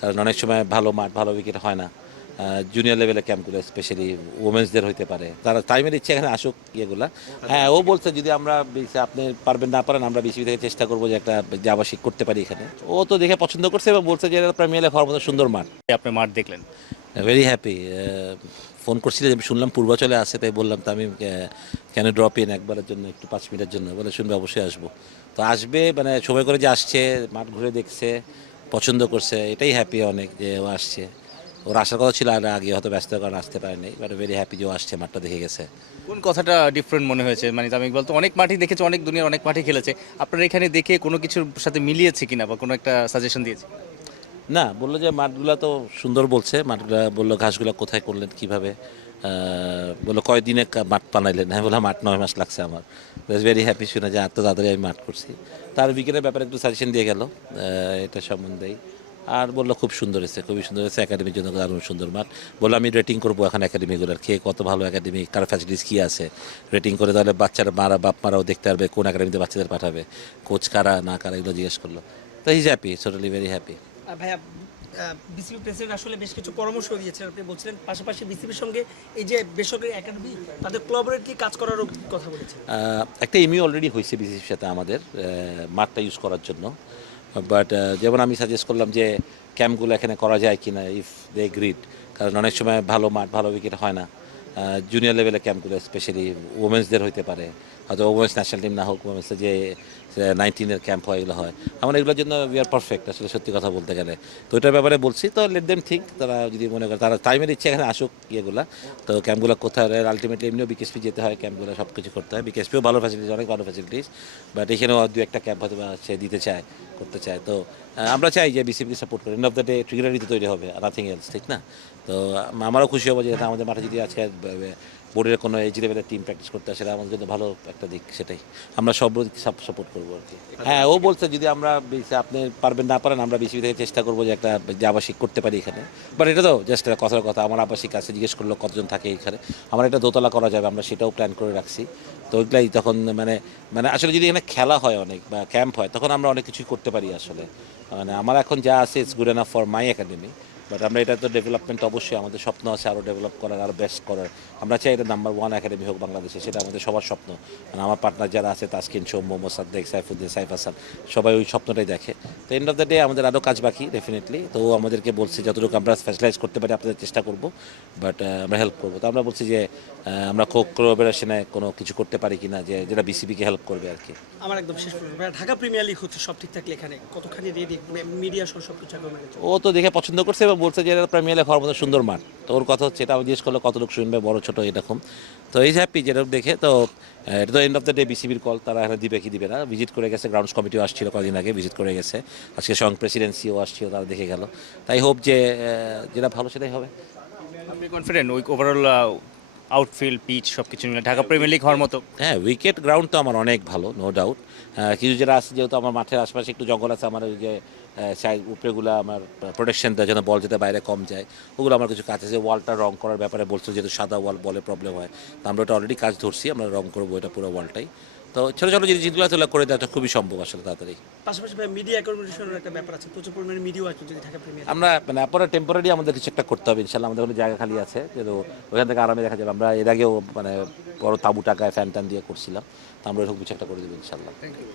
কারণ অনেক সময় ভালো মাঠ ভালো উইকেট হয় না। জুনিয়র লেভেলের ক্যাম্পগুলো স্পেশালি ওমেন্সদের হইতে পারে, তারা টাইমের ইচ্ছে এখানে আসুক ইয়েগুলা। হ্যাঁ, ও বলছে যদি আমরা আপনি পারবেন না পারেন আমরা বিসিবি থেকে চেষ্টা করবো যে একটা যে আবাসিক করতে পারি এখানে। ও তো দেখে পছন্দ করছে এবং বলছে যে এটা প্রিমিয়ার লিগ হওয়ার মতো সুন্দর মাঠ। আপনি মাঠ দেখলেন? Very happy. ফোন করছিলেন, আমি শুনলাম পূর্বাচলে আছে, তাই বললাম তো আমি কেন ড্রপ ইন একবারের জন্য একটু 5 মিনিটের জন্য, বলে শুনবে অবশ্যই আসবো। তো আসবে মানে সময় করে যে আসছে, মাঠ ঘুরে দেখছে, পছন্দ করছে, এটাই হ্যাপি অনেক যে ও আসছে। ওর আসার কথা ছিল আর আগে হয়তো ব্যস্ত কারণ আসতে পারেনি, বাট ভেরি হ্যাপি যে ও আসছে, মাঠটা দেখে গেছে। কোন কথাটা ডিফারেন্ট মনে হয়েছে? মানে আমি বলতো অনেক মাঠই দেখেছে, অনেক দুনিয়ার অনেক মাঠই খেলেছে, আপনার এখানে দেখে কোনো কিছুর সাথে মিলিয়েছে কিনা বা কোনো একটা সাজেশন দিয়েছে? না, বললো যে মাঠগুলা তো সুন্দর, বলছে মাঠগুলা, বললো ঘাসগুলা কোথায় করলেন কীভাবে, বললো কয়দিনে মাঠ বানাইলেন। হ্যাঁ বললাম 8-9 মাস লাগছে আমার। ভেরি হ্যাপি শুনে যে এত তাড়াতাড়ি আমি মাঠ করছি। তার উইকেটের ব্যাপারে একটু সাজেশন দিয়ে গেল এটা সম্বন্ধেই। আর বললো খুব সুন্দর হয়েছে, খুবই সুন্দর হয়েছে, একাডেমির জন্য দারুণ সুন্দর মাঠ। বললো আমি রেটিং করবো এখন একাডেমিগুলোর, কে কত ভালো একাডেমি, কার ফ্যাসিলিটিস কী আছে, রেটিং করে তাহলে বাচ্চারা বাপ মারাও দেখতে পারবে কোন একাডেমিতে বাচ্চাদের পাঠাবে, কোচ কারা না কারা, এগুলো জিজ্ঞেস করলো। তো his happy, totally very happy. ভাইয়া, বিসিবি প্রেসিডেন্ট আসলে বেশ কিছু পরামর্শ দিয়েছেন, আপনি বলছিলেন পাশাপাশি বিসিবির সঙ্গে এই যে বেসরকারি একাডেমি তাদের কোলাবোরেটলি কাজ করারও কথা বলেছেন। একটা এমইউ অলরেডি হয়েছে বিসিসির সাথে আমাদের মাঠটা ইউজ করার জন্য। বাট যেমন আমি সাজেস্ট করলাম যে ক্যাম্পগুলো এখানে করা যায় কি না, ইফ দে এগ্রিড। কারণ অনেক সময় ভালো মাঠ ভালো উইকেট হয় না। জুনিয়র লেভেলের ক্যাম্পগুলো স্পেশালি ওমেন্সদের হইতে পারে, হয়তো ওমেন্স ন্যাশনাল টিম না হোক, ওমেন্সের যে 19-এর ক্যাম্প হয় এগুলো হয়, আমার এগুলোর জন্য উই আর পারফেক্ট আসলে সত্যি কথা বলতে গেলে। তো ওইটার ব্যাপারে বলছি, তো লেট দেম থিঙ্ক, তারা যদি মনে করে তারা টাইমের ইচ্ছে এখানে আসুক ইয়েগুলা। তো ক্যাম্পগুলো কোথায়, আলটিমেটলি এমনিও বিকেএসপি যেতে হয়, ক্যাম্পগুলো সব কিছু করতে হয়, বিকেএসপিও ভালো ফ্যাসিলিটিস, অনেক ভালো ফ্যাসিলিটিস। বাট এখানেও দু একটা ক্যাম্প হয়তো সে দিতে চায়, করতে চায়। তো আমরা চাই যে বিসিবিকে সাপোর্ট করে, এন্ড অফ দ্য ডে ট্রিগারই তো তৈরি হবে, নাথিং এলস, ঠিক না? তো আমারও খুশি হবো যে আমাদের মাঠে যদি আজকে বোর্ডের কোনো এজ লেভেলের টিম প্র্যাকটিস করতে আসে, আমাদের জন্য ভালো একটা দিক, সেটাই আমরা সব সাপোর্ট করবো আর কি। হ্যাঁ, ও বলছে যদি আমরা আপনি পারবেন না পারেন আমরা বিসিবি থেকে চেষ্টা করবো যে একটা যে আবাসিক করতে পারি এখানে। বাট এটা তো জাস্ট কথার কথা, আমার আবাসিক আছে, জিজ্ঞেস করলো কতজন থাকে এখানে, আমার একটা দোতলা করা যাবে, আমরা সেটাও প্ল্যান করে রাখছি। তো ওইগুলাই তখন মানে মানে আসলে যদি এখানে খেলা হয় অনেক বা ক্যাম্প হয়, তখন আমরা অনেক কিছুই করতে পারি আসলে। মানে আমার এখন যা আছে it's good enough for my academy. But আমরা এটা তো ডেভেলপমেন্ট অবশ্যই, আমাদের স্বপ্ন আছে আরও ডেভেলপ করার, আরও বেস্ট করার। আমরা চাই এটা নাম্বার 1 একাডেমি হোক বাংলাদেশে, সেটা আমাদের সবার স্বপ্ন। মানে আমার পার্টনার যারা আছে, তাসকিন, সৌম্য, মোসাদ্দেক, সাইফুদ্দিন, সাইফ হাসান, সবাই ওই স্বপ্নটাই দেখে। তো এন্ড অফ দ্য ডে আমাদের আরও কাজ বাকি ডেফিনেটলি। তো ও আমাদেরকে বলছে যতটুকু আমরা স্পেশালাইজ করতে পারি আপনাদের চেষ্টা করব, বাট আমরা হেল্প করবো। তো আমরা বলছি যে আমরা কোঅপারেশনে কোনো কিছু করতে পারি কিনা, যে যেটা বিসিবিকে হেল্প করবে আর কি। আমার একদম শেষ প্রশ্ন ভাইয়া, ঢাকা প্রিমিয়ার লিগ হচ্ছে, সব ঠিক থাকলে এখানে কতখানি রেডি, মিডিয়া সহ সব কিছু একদম মেনে চলছে? ও তো দেখে পছন্দ করছে এবং বলছে যে এটা প্রিমিয়ার লিগ হওয়ার মতো সুন্দর মাঠ। তো ওর কথা হচ্ছে, এটা আমি জিজ্ঞেস করলে কতটুকু শুনবে, বড় ছোটো এরকম। তো এই হ্যাপি যেটা দেখে। তো এটা তো এন্ড অফ দ্য ডে বিসিবির কল, তারা এখানে দিবে কি দিবে না। ভিজিট করে গেছে, গ্রাউন্ডস কমিটিও আসছিল কদিন আগে, ভিজিট করে গেছে। আজকে স্বয়ং প্রেসিডেন্সিও আসছিল, তারা দেখে গেল। তাই হোপ যে যেটা ভালো সেটাই হবে। আপনি কনফিডেন্ট ওই ওভারঅল আউটফিল্ড পিচ সব কিছু মিলে ঢাকা প্রিমিয়ার লিগ হওয়ার মতো? হ্যাঁ, উইকেট গ্রাউন্ড তো আমার অনেক ভালো, নো ডাউট। কিছু যেটা আছে, যেহেতু আমার মাঠের আশপাশে একটু জঙ্গল আছে, আমার ওই যে সাইড উপরেগুলো আমার প্রোটেকশন দেয় যেন বল যাতে বাইরে কম যায়, ওগুলো আমার কিছু কাজ আছে। ওয়ালটা রং করার ব্যাপারে বলছো, যেহেতু সাদা ওয়াল বলে প্রবলেম হয়, তো আমরা ওটা অলরেডি কাজ ধরছি, আমরা রং করবো এটা পুরো ওয়ালটাই। তো ছোটো ছোটো জিনিসগুলো তোলা করে দেওয়াটা খুবই সম্ভব আসলে তাড়াতাড়ি। পাশাপাশি ভাই মিডিয়া অ্যাকোমোডেশনের একটা ব্যাপার আছে, প্রচুর পরিমাণে মিডিয়াও আছে যদি ঢাকা প্রিমিয়ার। আমরা মানে পরে টেম্পোরারি আমাদের কিছু একটা করতে হবে ইনশাল্লাহ, আমাদের কোনো জায়গা খালি আছে, কিন্তু ওইখান থেকে আরামে দেখা যাবে। আমরা এর আগেও মানে বড় তাঁবু টাকায় ফ্যান ট্যান দিয়ে করছিলাম, তো আমরা এরকম কিছু একটা করে দেবো ইনশাল্লাহ।